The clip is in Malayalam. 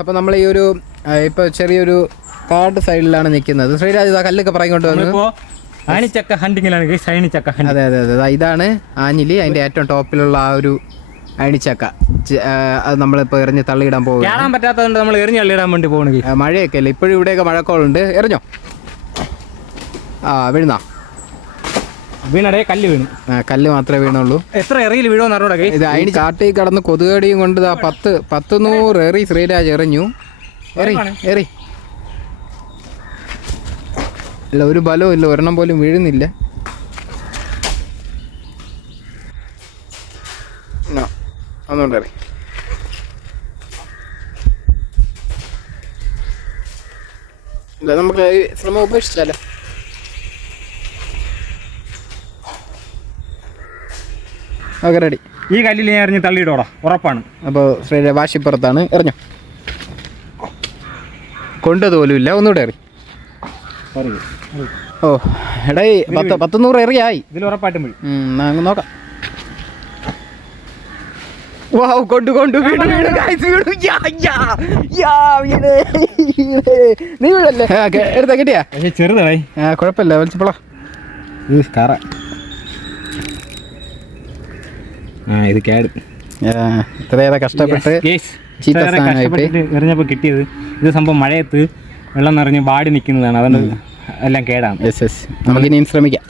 അപ്പോൾ നമ്മൾ ഈ ഒരു ഇപ്പോൾ ചെറിയൊരു കാട് സൈഡിലാണ് നിൽക്കുന്നത്. ശ്രീരാജ് ഇതാ കല്ലൊക്കെ പറഞ്ഞുകൊണ്ട് വന്നു. ആനിച്ചക്ക ഹണ്ടിങ്ങിലാണ്. അതെ അതെ അതെ, ഇതാണ് ആഞ്ഞിലി. അതിൻ്റെ ഏറ്റവും ടോപ്പിലുള്ള ആ ഒരു അണിച്ചക്ക അത് നമ്മളിപ്പോൾ എറിഞ്ഞ് തള്ളിയിടാൻ പോകും. കയറാൻ പറ്റാത്തതുകൊണ്ട് നമ്മൾ എറിഞ്ഞ് തള്ളിയിടാൻ വേണ്ടി പോകണമെങ്കിൽ. മഴയൊക്കെ അല്ലേ ഇപ്പോഴും, ഇവിടെയൊക്കെ മഴക്കോളുണ്ട്. എറിഞ്ഞോ? വീഴുന്നാ? വീണടേ കല്ല് വീണു. കല്ല് മാത്രമേ വീണുള്ളൂ. എത്ര എറിയിൽ വീഴുമെന്ന് അറിഞ്ഞൂടെ? ഇത് അതിന് കാട്ടിൽ കടന്ന് കൊതുകടിയും കൊണ്ട് 100 എറി ശ്രീരാജ് എറിഞ്ഞു. എറി ഇല്ല, ഒരു ബലവും ഇല്ല, ഒരെണ്ണം പോലും വീഴുന്നില്ല. ഒന്നുകൊണ്ട് എറി. ഇല്ല, നമുക്ക് ശ്രമം ഉപേക്ഷിച്ചാലോ? Okay, ready. ഈ കല്ലിൽ ഞാൻ എറിഞ്ഞ് തള്ളിയിടോടാ, ഉറപ്പാണ്. അപ്പോൾ ശ്രീരാജ് വാശിപ്പുറത്താണ്. എറിഞ്ഞോ? കൊണ്ടതുപോലും ഇല്ല. ഒന്നുകൂടെ എറി. ഓ എടേ, 100 എറിയായി. ഇതിൽ ഉറപ്പായിട്ടും വീഴും. നോക്കാം. വാവ്, കൊണ്ടു വീണു. നീ വീഴല്ലേ? എടുത്താ കിട്ടിയാ? ചെറുതായി, കുഴപ്പമില്ല, വലിച്ചപ്പോളാ. ഇത് കേട്. ഇത്രയേറെ കഷ്ടപ്പെട്ട് എറിഞ്ഞപ്പോൾ കിട്ടിയത് ഇത്. സംഭവം മഴയത്ത് വെള്ളം നിറഞ്ഞ് ബാടി നിൽക്കുന്നതാണ്, അതുകൊണ്ട് എല്ലാം കേടാണ്. നമുക്കിനിയും ശ്രമിക്കാം.